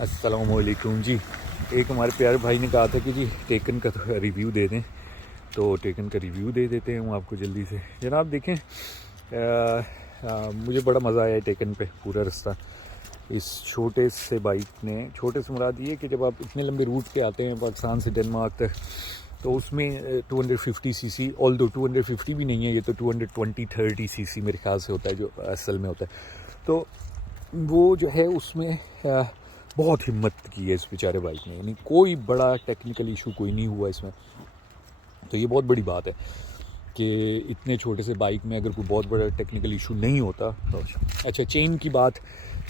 अस्सलामुअलैकुम जी। एक हमारे प्यारे भाई ने कहा था कि जी टेकन का रिव्यू दे दें, तो टेकन का रिव्यू दे देते हैं हम आपको जल्दी से। जनाब देखें, मुझे बड़ा मज़ा आया टेकन पे पूरा रास्ता। इस छोटे से बाइक ने, छोटे से मुराद ये कि जब आप इतने लंबे रूट पे आते हैं पाकिस्तान से डेनमार्क तक, तो उसमें 250 सीसी, ऑल दो 250 भी नहीं है, ये तो 220-30 सीसी मेरे ख्याल से होता है जो असल में होता है। तो वो जो है उसमें बहुत हिम्मत की है इस बेचारे बाइक ने, यानी कोई बड़ा टेक्निकल इशू कोई नहीं हुआ इसमें। तो ये बहुत बड़ी बात है कि इतने छोटे से बाइक में अगर कोई बहुत बड़ा टेक्निकल इशू नहीं होता तो अच्छा। चेन की बात,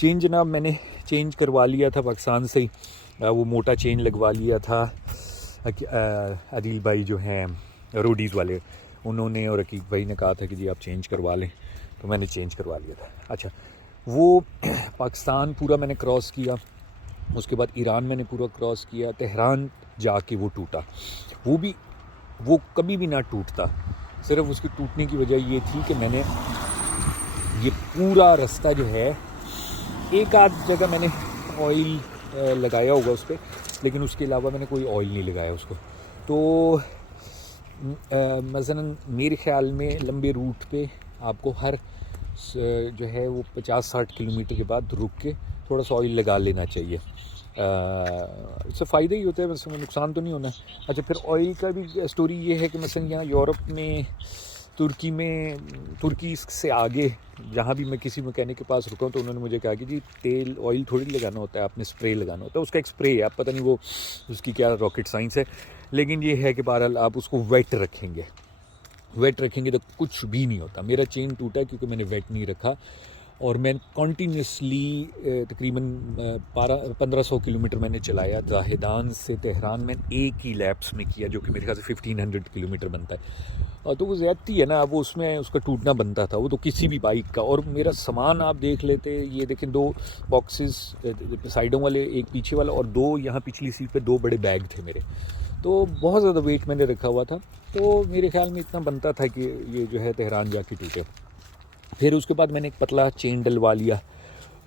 चेन जनाब मैंने चेंज करवा लिया था पाकिस्तान से ही, वो मोटा चेन लगवा लिया था। अदील भाई जो हैं रोडीज़ वाले, उन्होंने और अकीक भाई ने कहा था कि जी आप चेंज करवा लें, तो मैंने चेंज करवा लिया था। अच्छा, वो पाकिस्तान पूरा मैंने क्रॉस किया, उसके बाद ईरान मैंने पूरा क्रॉस किया, तेहरान जाके वो टूटा। वो कभी भी ना टूटता, सिर्फ उसके टूटने की वजह ये थी कि मैंने ये पूरा रास्ता जो है, एक आध जगह मैंने ऑयल लगाया होगा उस पर, लेकिन उसके अलावा मैंने कोई ऑयल नहीं लगाया उसको। तो मसलन मेरे ख्याल में लंबे रूट पे आपको हर जो है वो 50-60 किलोमीटर के बाद रुक के थोड़ा सा ऑयल लगा लेना चाहिए। इससे फ़ायदा ही होता है, वैसे नुकसान तो नहीं होना। अच्छा, फिर ऑयल का भी स्टोरी ये है कि मसलन यहाँ यूरोप में, तुर्की से आगे जहाँ भी मैं किसी मैकेनिक के पास रुका हूँ, तो उन्होंने मुझे कहा कि जी तेल ऑयल थोड़ी लगाना होता है, आपने स्प्रे लगाना होता है। उसका एक स्प्रे है, आप पता नहीं वो उसकी क्या रॉकेट साइंस है, लेकिन ये है कि बहरहाल आप उसको वेट रखेंगे तो कुछ भी नहीं होता। मेरा चेन टूटा क्योंकि मैंने वेट नहीं रखा, और मैं कॉन्टीन्यूसली तकरीबन 1500 किलोमीटर मैंने चलाया। जाहिदान से तेहरान में एक ही लैप्स में किया, जो कि मेरे ख्याल से 1500 किलोमीटर बनता है। तो वो ज़्यादती है ना, वो उसमें उसका टूटना बनता था, वो तो किसी भी बाइक का। और मेरा सामान आप देख लेते, ये देखें 2 बॉक्सेस साइडों वाले, एक पीछे वाला, और 2 यहाँ पिछली सीट पे 2 बड़े बैग थे मेरे। तो बहुत ज़्यादा वेट मैंने रखा हुआ था, तो मेरे ख्याल में इतना बनता था कि ये जो है तेहरान जाके टूटे। फिर उसके बाद मैंने एक पतला चेन डलवा लिया,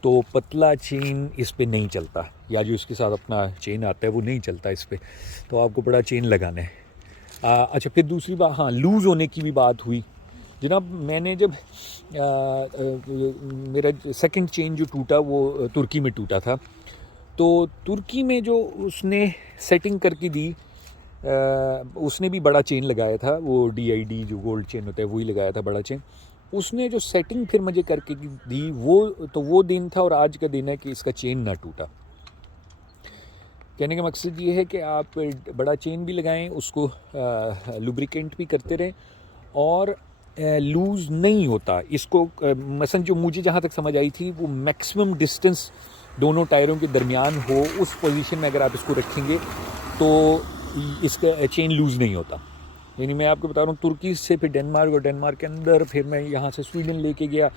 तो पतला चेन इस पे नहीं चलता, या जो इसके साथ अपना चेन आता है वो नहीं चलता इस पर, तो आपको बड़ा चेन लगाना है। अच्छा, फिर दूसरी बात, हाँ, लूज़ होने की भी बात हुई जनाब। मैंने जब मेरा सेकंड चेन जो टूटा वो तुर्की में टूटा था, तो तुर्की में जो उसने सेटिंग करके दी, उसने भी बड़ा चेन लगाया था, वो DID जो गोल्ड चेन होता है वही लगाया था, बड़ा चेन। उसने जो सेटिंग फिर मुझे करके दी, वो दिन था और आज का दिन है कि इसका चेन ना टूटा। कहने का मकसद ये है कि आप बड़ा चेन भी लगाएं, उसको लुब्रिकेंट भी करते रहें, और लूज़ नहीं होता इसको। मसलन जो मुझे जहाँ तक समझ आई थी, वो मैक्सिमम डिस्टेंस दोनों टायरों के दरमियान हो, उस पोजीशन में अगर आप इसको रखेंगे तो इसका चेन लूज़ नहीं होता। यानी मैं आपको बता रहा हूँ, तुर्की से फिर डेनमार्क, और डेनमार्क के अंदर फिर मैं यहाँ से स्वीडन लेके गया,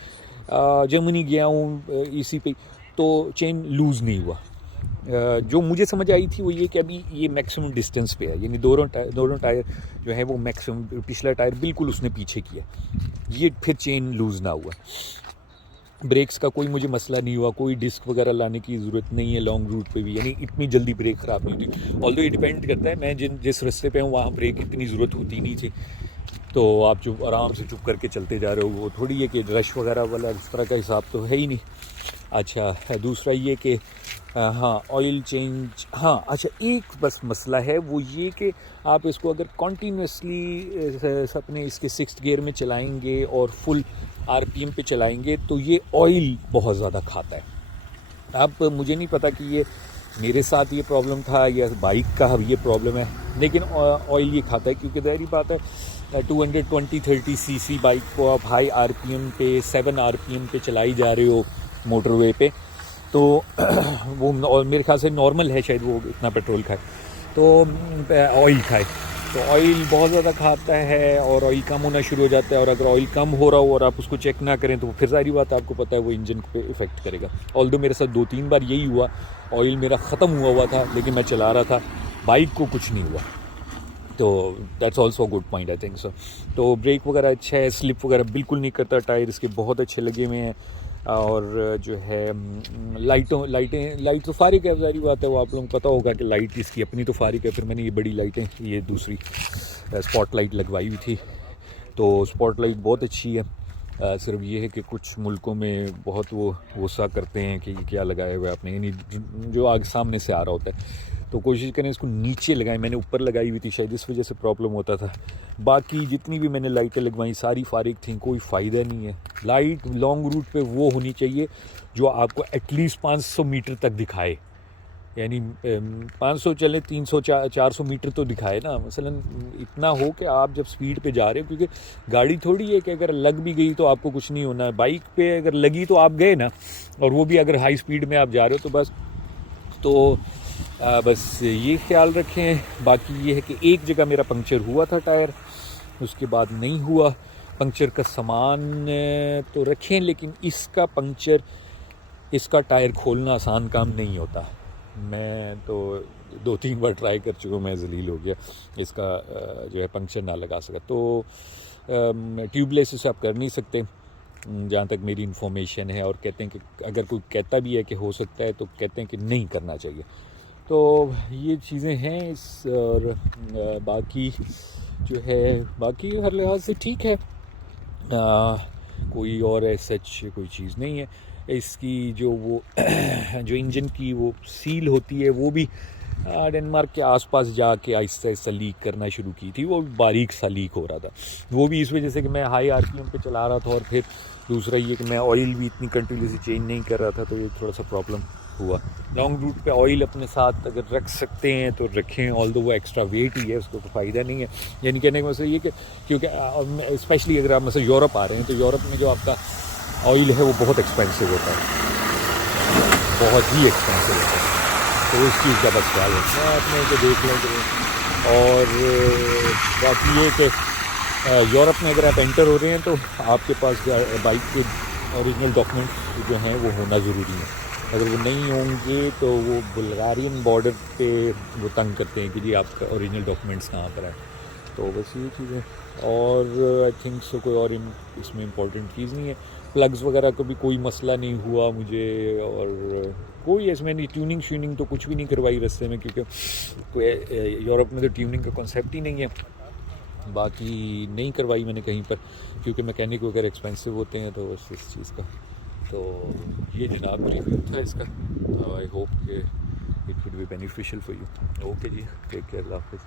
जर्मनी गया हूँ इसी पे, तो चेन लूज़ नहीं हुआ। जो मुझे समझ आई थी वो ये कि अभी ये मैक्सिमम डिस्टेंस पे है, यानी दोनों टायर जो है वो मैक्सिमम, पिछला टायर बिल्कुल उसने पीछे किया, ये फिर चेन लूज़ ना हुआ। ब्रेक्स का कोई मुझे मसला नहीं हुआ, कोई डिस्क वगैरह लाने की ज़रूरत नहीं है लॉन्ग रूट पे भी, यानी इतनी जल्दी ब्रेक ख़राब नहीं हुई। ऑल्दो ये डिपेंड करता है, मैं जिस रास्ते पे हूँ वहाँ ब्रेक इतनी ज़रूरत होती नहीं थी, तो आप चुप आराम से चुप करके चलते जा रहे हो। वो थोड़ी है कि रश वगैरह वाला इस तरह का हिसाब तो है ही नहीं। अच्छा, दूसरा ये कि हाँ, ऑयल चेंज, हाँ अच्छा, एक बस मसला है, वो ये कि आप इसको अगर कॉन्टीन्यूसली अपने इसके 6th गियर में चलाएंगे और फुल RPM पे चलाएंगे, तो ये ऑयल बहुत ज़्यादा खाता है। अब मुझे नहीं पता कि ये मेरे साथ ये प्रॉब्लम था या बाइक का ये प्रॉब्लम है, लेकिन ऑयल ये खाता है, क्योंकि ज़ाहिर बात है 220-30 सीसी बाइक को आप हाई RPM पे, 7 RPM पे चलाई जा रहे हो मोटरवे पे, तो वो मेरे ख्याल से नॉर्मल है शायद वो इतना पेट्रोल खाए, तो ऑयल खाए, तो ऑयल बहुत ज़्यादा खाता है और ऑयल कम होना शुरू हो जाता है। और अगर ऑयल कम हो रहा हो और आप उसको चेक ना करें, तो फिर सारी बात आपको पता है वो इंजन पे इफ़ेक्ट करेगा। ऑल्दो मेरे साथ 2-3 बार यही हुआ, ऑयल मेरा ख़त्म हुआ था, लेकिन मैं चला रहा था, बाइक को कुछ नहीं हुआ। तो that's also good point, I think so. तो ब्रेक वगैरह अच्छा है, स्लिप वगैरह बिल्कुल नहीं करता, टायर इसके बहुत अच्छे लगे हुए हैं। और जो है लाइट तो फारिक है, सारी बात है, वो आप लोगों को पता होगा कि लाइट इसकी अपनी तो फारिक है। फिर मैंने ये बड़ी लाइटें, ये दूसरी स्पॉट लाइट लगवाई हुई थी, तो स्पॉट लाइट बहुत अच्छी है। सिर्फ ये है कि कुछ मुल्कों में बहुत वो गुस्सा करते हैं कि ये क्या लगाया हुआ है आपने, यानी जो आग सामने से आ रहा होता है, तो कोशिश करें इसको नीचे लगाएं। मैंने ऊपर लगाई हुई थी, शायद इस वजह से प्रॉब्लम होता था। बाकी जितनी भी मैंने लाइटें लगवाई सारी फारिग थी, कोई फ़ायदा नहीं है। लाइट लॉन्ग रूट पे वो होनी चाहिए जो आपको एटलीस्ट 500 मीटर तक दिखाए, यानी 500 चले 300 400 मीटर तो दिखाए ना। मसलन इतना हो कि आप जब स्पीड पे जा रहे हो, क्योंकि गाड़ी थोड़ी है कि अगर लग भी गई तो आपको कुछ नहीं होना है। बाइक पे अगर लगी तो आप गए ना, और वो भी अगर हाई स्पीड में आप जा रहे हो तो बस ये ख्याल रखें। बाकी ये है कि एक जगह मेरा पंक्चर हुआ था टायर, उसके बाद नहीं हुआ। पंक्चर का सामान तो रखें, लेकिन इसका टायर खोलना आसान काम नहीं होता। मैं तो 2-3 बार ट्राई कर चुका हूँ, मैं जलील हो गया इसका जो है पंक्चर ना लगा सका। तो ट्यूबलेस इसे आप कर नहीं सकते जहाँ तक मेरी इन्फॉर्मेशन है, और कहते हैं कि अगर कोई कहता भी है कि हो सकता है तो कहते हैं कि नहीं करना चाहिए। तो ये चीज़ें हैं और बाकी जो है, बाकी हर लिहाज से ठीक है। कोई और सच कोई चीज़ नहीं है। इसकी जो वो जो इंजन की वो सील होती है, वो भी डेनमार्क के आसपास जाके आहिस्ता आहिस्ता लीक करना शुरू की थी। वो बारीक सा लीक हो रहा था, वो भी इस वजह से कि मैं हाई आरपीएम पे चला रहा था, और फिर दूसरा ये कि मैं ऑयल भी इतनी कंटिन्यूसली चेंज नहीं कर रहा था, तो ये थोड़ा सा प्रॉब्लम हुआ। लॉन्ग रूट पे ऑयल अपने साथ अगर रख सकते हैं तो रखें, ऑल दो वो एक्स्ट्रा वेट ही है, उसको तो फ़ायदा नहीं है। यानी कहने का मतलब ये कि क्योंकि स्पेशली अगर आप मतलब यूरोप आ रहे हैं, तो यूरोप में जो आपका ऑयल है वो बहुत एक्सपेंसिव होता है, बहुत ही एक्सपेंसिव होता है। तो इस चीज़ का बस ख्याल रखना अपने को देख लें। और बाकी ये कि यूरोप में अगर आप एंटर हो रहे हैं तो आपके पास बाइक के ओरिजिनल डॉक्यूमेंट जो हैं वो होना ज़रूरी है। अगर वो नहीं होंगे तो वो बुल्गारियन बॉर्डर पे वो तंग करते हैं कि जी आपका ओरिजिनल डॉक्यूमेंट्स कहाँ पर है। तो बस ये चीज़ें, और आई थिंक सो कोई और इसमें इम्पोर्टेंट चीज़ नहीं है। प्लग्स वगैरह का भी कोई मसला नहीं हुआ मुझे, और कोई इसमें नहीं ट्यूनिंग श्यूनिंग तो कुछ भी नहीं करवाई रास्ते में, क्योंकि कोई यूरोप में तो ट्यूनिंग का कॉन्सेप्ट ही नहीं है। बाकी नहीं करवाई मैंने कहीं पर, क्योंकि मैकेनिक वगैरह एक्सपेंसिव होते हैं, तो बस इस चीज़ का। तो ये जनाब रिव्यू था इसका। आई होप कि it would be beneficial for you. Okay जी, टेक केयर, अल्लाह हाफ़िज़।